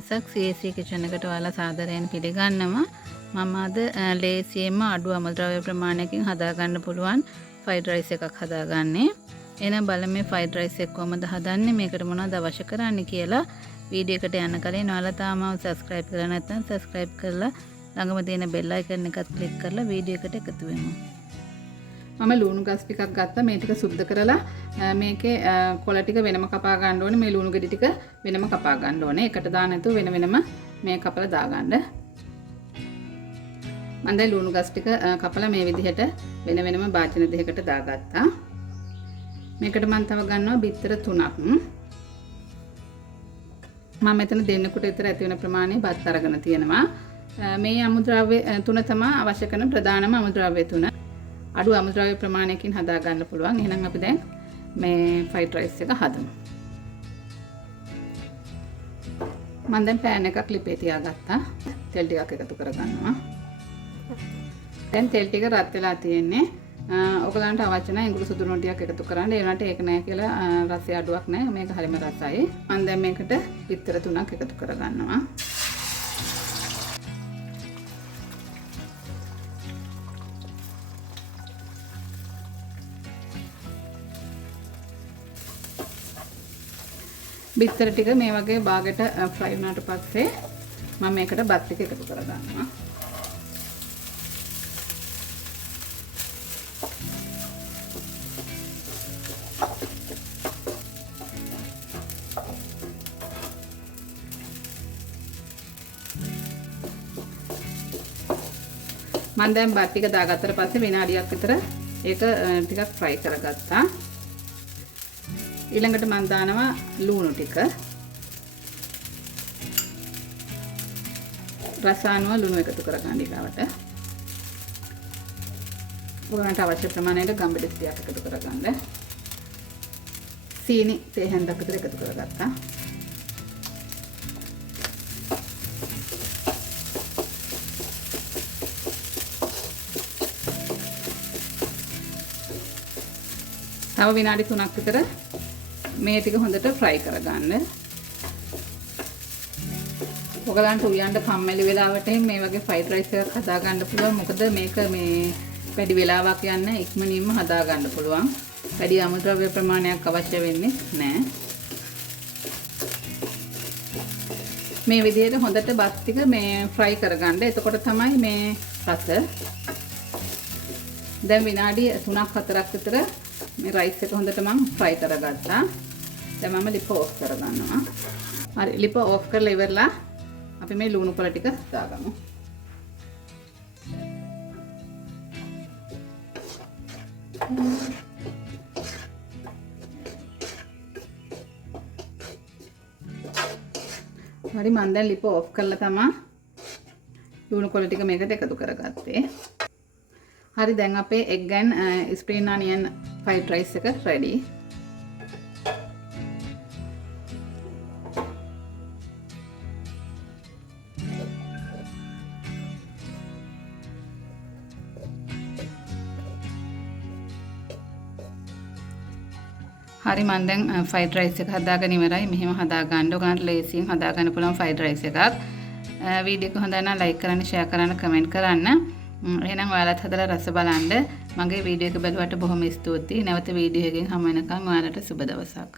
දවසක් CSC kitchen එකට ඔයාලා සාදරයෙන් පිළිගන්නවා. මම අද ලේසියෙන්ම අඩු අමුද්‍රව්‍ය ප්‍රමාණයකින් හදාගන්න පුළුවන් ෆ්‍රයිඩ් රයිස් එකක් හදාගන්නේ. එහෙනම් බලමු මේ ෆ්‍රයිඩ් රයිස් එක කොහොමද හදන්නේ, මේකට මොනවද අවශ්‍ය කරන්නේ කියලා. වීඩියෝ එකට යන්න කලින් ඔයාලා තාම subscribe කරලා නැත්නම් subscribe කරලා ළඟම තියෙන bell icon එකත් click කරලා වීඩියෝ එකට එකතු වෙමු. මම ලුණු ගස් ටිකක් ගත්තා. මේ ටික සුද්ධ කරලා මේකේ කොළ ටික වෙනම කපා ගන්න ඕනේ. මේ ලුණු ගෙඩි ටික වෙනම කපා ගන්න ඕනේ. එකට දාන්න නැතුව වෙන වෙනම මේ කපලා දාගන්න. මම දැන් ලුණු ගස් ටික කපලා මේ විදිහට වෙන වෙනම භාජන දෙකකට දාගත්තා. මේකට මම තව ගන්නවා බිත්තර 3ක්. මම මෙතන දෙන්නෙකුට විතර ඇති වෙන ප්‍රමාණය බත් අරගෙන තියෙනවා. මේ අමුද්‍රව්‍ය 3 තමයි අවශ්‍ය කරන ප්‍රධානම අමුද්‍රව්‍ය 3. අඩු අමුද්‍රව්‍ය ප්‍රමාණයකින් හදා ගන්න පුළුවන්. එහෙනම් අපි දැන් මේ ෆ්‍රයිඩ් රයිස් එක හදමු. මම දැන් පෑන් එකක් ලිපේ තියාගත්තා. තෙල් ටිකක් එකතු කරගන්නවා. දැන් තෙල් ටික රත් වෙලා තියෙන්නේ. ඔයගලන්ට අවශ්‍ය නැහැ ඉඟුරු සුදු ලුණු ටිකක් එකතු කරන්න. ඒ වුණාට ඒක නැහැ කියලා රසය අඩුවක් නැහැ. මේක හරිම රසයි. මම දැන් මේකට පිත්තර 3ක් එකතු කරගන්නවා. බිත්තර ටික මේ වගේ බාගෙට ෆ්‍රයි වුණාට පස්සේ මම මේකට බත් ටික එකතු කරගන්නවා. මම දැන් බත් ටික දාගත්තට පස්සේ විනාඩියක් විතර ඒක ටිකක් ෆ්‍රයි කරගත්තා. ඊළඟට මම දානවා ලුණු ටික. රස අනුව ලුණු එකතු කරගන්න ඊළඟට. ඔයාලට අවශ්‍ය ප්‍රමාණයට ගම්බෙඩි ටිකක් එකතු කරගන්න. සීනි තේ හැන්දක් විතර එකතු කරගත්තා. තව විනාඩි 3ක් විතර මේ ටික හොඳට ෆ්‍රයි කරගන්න. ඔයගලන්ට උයන්ට කම්මැලි වෙලාවට මේ වගේ ෆ්‍රයිඩ් රයිස් එකක් හදා ගන්න පුළුවන්. මොකද මේක මේ වැඩි වෙලාවක් යන්නේ ඉක්මනින්ම හදා ගන්න පුළුවන්. වැඩි අමුද්‍රව්‍ය ප්‍රමාණයක් අවශ්‍ය වෙන්නේ නැහැ. මේ විදිහට හොඳට බත් ටික මේ ෆ්‍රයි කරගන්න. එතකොට තමයි මේ රස. දැන් විනාඩි 3ක් 4ක් විතර මේ රයිස් එක හොඳට මම ෆ්‍රයි කරගත්තා. දැන් මම ලිප ඔෆ් කරගන්නවා. හරි ලිප ඔෆ් කරලා ඉවරලා අපි මේ ලුණු කොළ ටික දාගමු. හරි මම දැන් ලිප ඔෆ් කරලා තමයි ලුණු කොළ ටික මේකට එකතු කරගත්තේ. හරි දැන් අපේ egg and spring onion fried rice එක ready. හරි මම දැන් fried rice එක හදාගෙන ඉවරයි. මෙහෙම හදා ගන්න. ඔයගලන්ට ලේසියෙන් හදා ගන්න පුළුවන් fried rice එකක්. වීඩියෝ එක හොඳයි නම් like කරන්න, share කරන්න, comment කරන්න. එහෙනම් ඔයාලත් හදලා රස බලන්න. මගේ වීඩියෝ එක බලුවට බොහොම ස්තුතියි. නැවත වීඩියෝ එකකින් හමු වෙනකන් ඔයාලට සුබ දවසක්.